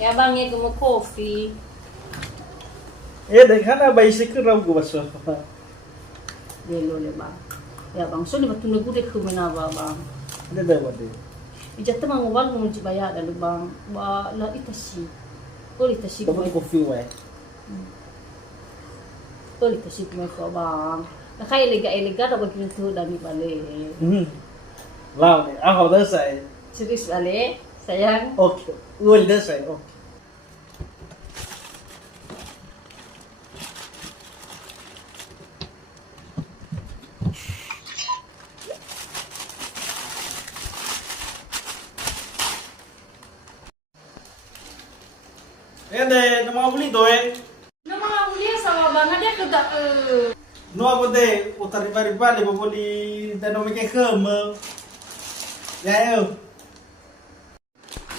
Ya bang ya mau kopi. Dari kana basic raw ko baso. Delo le bang. Ya bang, so ni batun ko de kumena ba bang. Ada dah wadi. Ijat mang wal mo ci baya dalu bang. Ba la itasi. Ko itasi ko. Kamu kopi wa. Ko itasi ko bang. Nakailega-ilega na bagyo dami bale. Lao ni, ako dah say. Serius bale, sayang. Okay. Ul dah say. Okay. Deh, nama beli tu Nama ulia sama bang ada kagak No apa deh, utar riba-riba deh, boleh dan nomor ke Ya,